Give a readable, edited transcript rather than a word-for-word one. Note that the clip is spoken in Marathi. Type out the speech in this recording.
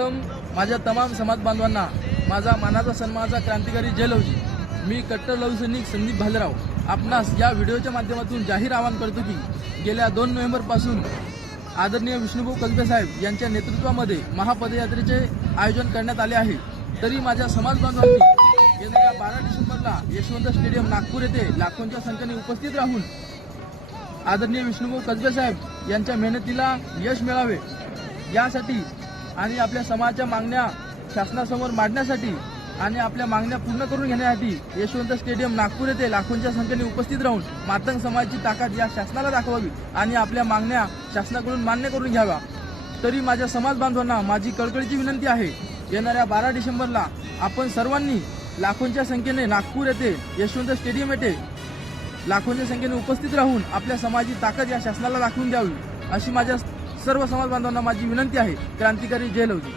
सर्वप्रथम माझ्या तमाम समाज बांधवांना माझा मानाचा सन्मानाचा क्रांतिकारी जय लवजी। मी कट्टर लवसैनिक संदीप भालेराव आपणास या व्हिडिओच्या माध्यमातून जाहीर आवाहन करतो की गेल्या 2 नोव्हेंबरपासून आदरणीय विष्णुभाऊ कसबे साहेब यांच्या नेतृत्वामध्ये महापदयात्रेचे आयोजन करण्यात आले आहे। तरी माझ्या समाज बांधवांनी येणाऱ्या 12 डिसेंबरला यशवंत स्टेडियम नागपूर येथे लाखोंच्या संख्येने उपस्थित राहून आदरणीय विष्णुभाऊ कसबे साहेब यांच्या मेहनतीला यश मिळावे यासाठी आणि आपल्या समाजाच्या मागण्या शासनासमोर मांडण्यासाठी आणि आपल्या मागण्या पूर्ण करून घेण्यासाठी यशवंत स्टेडियम नागपूर येथे लाखोंच्या संख्येने उपस्थित राहून मातंग समाजाची ताकद या शासनाला दाखवावी आणि आपल्या मागण्या शासनाकडून मान्य करून घ्याव्या। तरी माझ्या समाज बांधवांना माझी कळकळीची विनंती आहे, येणाऱ्या 12 डिसेंबरला आपण सर्वांनी लाखोंच्या संख्येने नागपूर येथे यशवंत स्टेडियम येथे लाखोंच्या संख्येने उपस्थित राहून आपल्या समाजाची ताकद या शासनाला दाखवून द्यावी अशी माझ्या सर्व समाज बांधवांना माझी विनंती आहे। क्रांतिकारी जय लवजी।